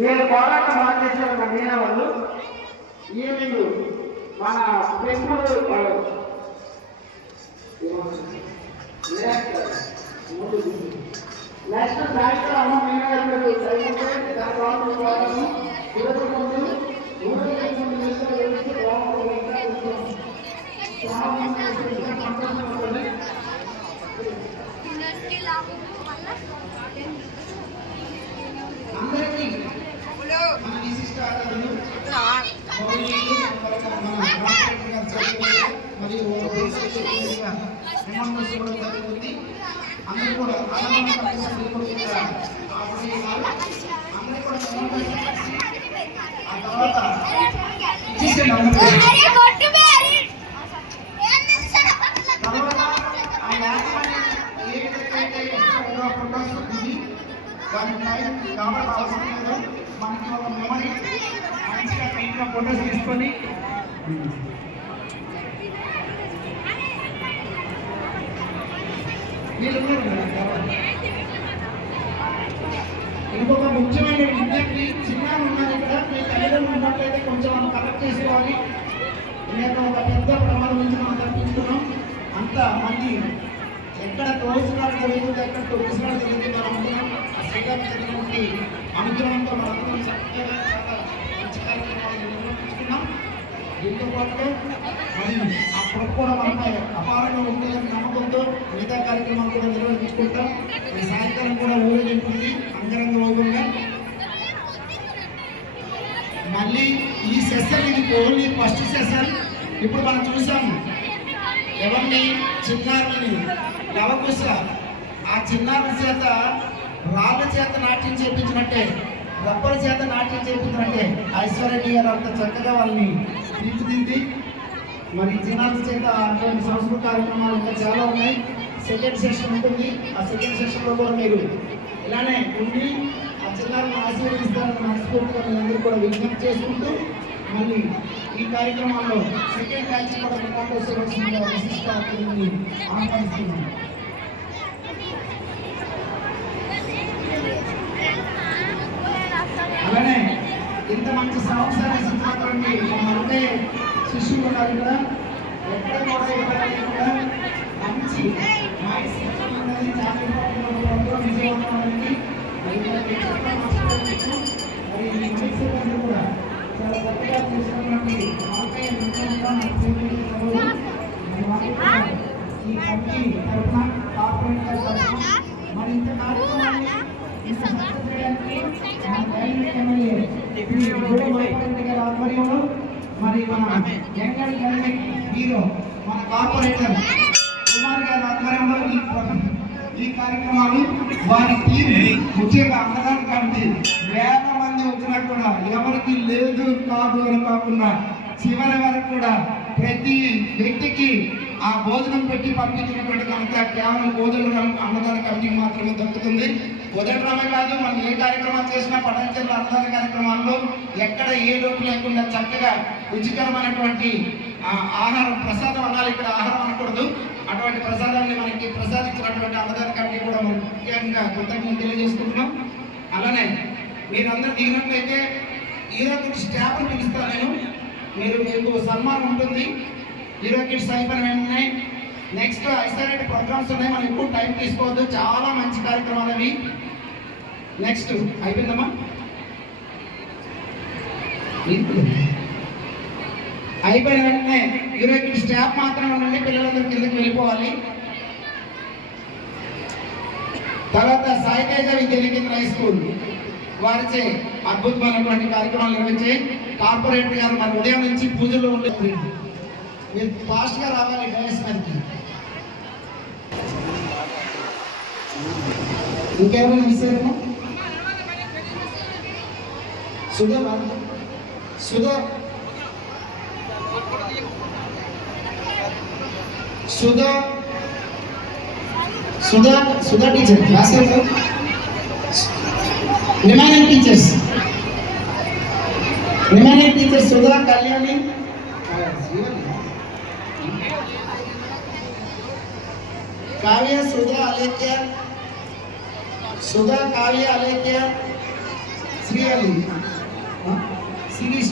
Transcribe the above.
వీళ్ళు పోరాటం బాగా చేసిన మీన వాళ్ళు ఈవినింగ్ మన పెంపుడు నెక్స్ట్ సాయంత్రం అమ్మ మీన గారు అందరికీ మన విశిష్ట మరియు అందరూ కూడా మనకి ఒక మెమరీ మంచిగా పెయింట్లో ఫోటోస్ తీసుకొని ఇంకొక ముఖ్యమైన విజ్ఞప్తి చిన్న ఉన్నారు ఇక్కడ మీ తల్లిదండ్రులు ఉన్నట్లయితే కొంచెం మనం కరెక్ట్ చేసుకోవాలి. నేను ఒక పెద్ద ప్రమాదం నుంచి మనం తప్పించుకున్నాం. అంత మంది ఎక్కడ తోసినాడు జరుగుతుంది, ఎక్కడ తోసినాడు జరుగుతుంది మనం అనుకున్నాం. శ్రీరామచంద్రమూర్తి అనుగ్రహంతో మనందరం చక్కగా చాలా మంచి కార్యక్రమాలు నిర్వహించుకున్నాం. దీంతో పాటు మరి ఆ కృప కూడా మనపై అపారంగా ఉంటుందని నమ్మకంతో మిగతా కార్యక్రమాలు కూడా నిర్వహించుకుంటాం. సాయంకాలం కూడా ఊరేగింపుంది అంగరంగ వైభవంగా. మళ్ళీ ఈ సెషన్ ఇది ఓన్లీ ఫస్ట్ సెషన్. ఇప్పుడు మనం చూసాము ఎవరిని చిన్నారుని లవకుశ ఆ చిన్నారుల చేత రాళ్ళ చేత నాట్యం చేయించినట్టే, రబ్బల చేత నాట్యం చేయించినట్టే ఐశ్వర్య గారు అంత చక్కగా వాళ్ళని తీర్చిదిద్ది మరి చిన్నారుల చేత అటువంటి సంస్కృత కార్యక్రమాలు ఇంకా చాలా ఉన్నాయి. సెకండ్ సెషన్ ఉంటుంది. ఆ సెకండ్ సెషన్లో కూడా మీరు ఇలానే ఉండి ఆ చిన్నారులను ఆశీర్వదిస్తారని మనస్ఫూర్తిగా మీరందరూ కూడా విజ్ఞప్తి చేసుకుంటూ మళ్ళీ ఈ కార్యక్రమాల్లో సెకండ్ బ్యాచ్ కూడా విశ్వాసంగా విశిష్ట అతిథిని ఆహ్వానిస్తున్నాం. అలానే ఇంత మంచి సంవత్సరాన్ని సిద్ధాంతాన్ని మనకే శిష్యులు ఉన్నారు ఇక్కడ. ఎక్కడ కూడా ఇక్కడ మంచి మైండ్ సిస్టమ్ ఉన్నది. చాలా ఇంపార్టెంట్ విజయవంతమైంది. మరి కూడా చాలా చక్కగా చేసినటువంటి ఈ కమిటీ తరఫున కార్పొరేట్ తరఫున మరి ఇంత కార్యక్రమాన్ని ఆధ్వర్యంలో మరి మన యంగ్ అండ్ డైనమిక్ హీరో మన కార్పొరేటర్ కుమార్ గారి ఆధ్వర్యంలో ఈ కార్యక్రమాలు వారి టీం ముఖ్యంగా అన్నదాన కమిటీ వేల మంది వచ్చినా కూడా ఎవరికి లేదు కాదు అని కాకుండా చివరి వరకు కూడా ప్రతి వ్యక్తికి ఆ భోజనం పెట్టి పంపించినటువంటి కనుక కేవలం భోజనం అన్నదాన కమిటీకి మాత్రమే దక్కుతుంది. భోజనమే కాదు, మనం ఏ కార్యక్రమాలు చేసినా పటాంచర్ల అన్నదాన కార్యక్రమాల్లో ఎక్కడ ఏ లోటు లేకుండా చక్కగా రుచికరమైనటువంటి ఆహారం ప్రసాదం అనాలి, ఇక్కడ ఆహారం అనకూడదు. అటువంటి ప్రసాదాన్ని మనకి ప్రసాదించినటువంటి అన్నదాన కమిటీ కూడా మనం ముఖ్యంగా కృతజ్ఞతలు తెలియజేసుకుంటున్నాం. అలానే మీరందరూ దిగినట్లయితే ఈరోజు స్టాఫ్ని పిలుస్తాను నేను. మీకు సన్మానం ఉంటుంది. హీరో కిడ్స్ అయిపోయిన వెంటనే నెక్స్ట్ ఐసోలేట్ ప్రోగ్రామ్స్ ఉన్నాయి. మనం ఎక్కువ టైం తీసుకోవద్దు, చాలా మంచి కార్యక్రమాలు అవి. నెక్స్ట్ అయిపోయిందమ్మా, అయిపోయిన వెంటనే హీరో కిడ్స్ స్టాఫ్ మాత్రమే ఉండండి, పిల్లలందరూ కిందకి వెళ్ళిపోవాలి. తర్వాత సాయితేజ విద్యానికేతన్ హై స్కూల్ వారిచే అద్భుతమైనటువంటి కార్యక్రమాలు నిర్వహించి కార్పొరేటర్ గారు మన ఉదయం నుంచి పూజలో ఉండే మీరు ఫాస్ట్గా రావాలి డైస్ మీదకి. ఇంకెవరైనా మిస్ అయ్యారమ్మా? Sudha Sudha Sudha Sudha Sudha teacher class remaining teachers Sudha, Kalyani, Kavya, Sudha, Alekhya, Sudha, Kavya, Alekhya, Srihari Sirisha